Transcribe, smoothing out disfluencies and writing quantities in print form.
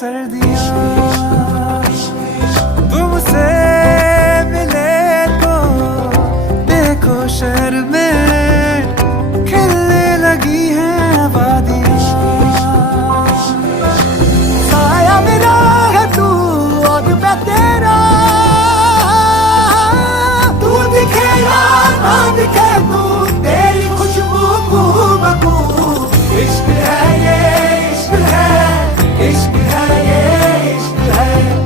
सर्दियाँ तुमसे मिले तो देखो शहर में खिलने लगी हैं वादियाँ। साया मेरा है तू और मैं तेरा, तू दिखे या ना दिखे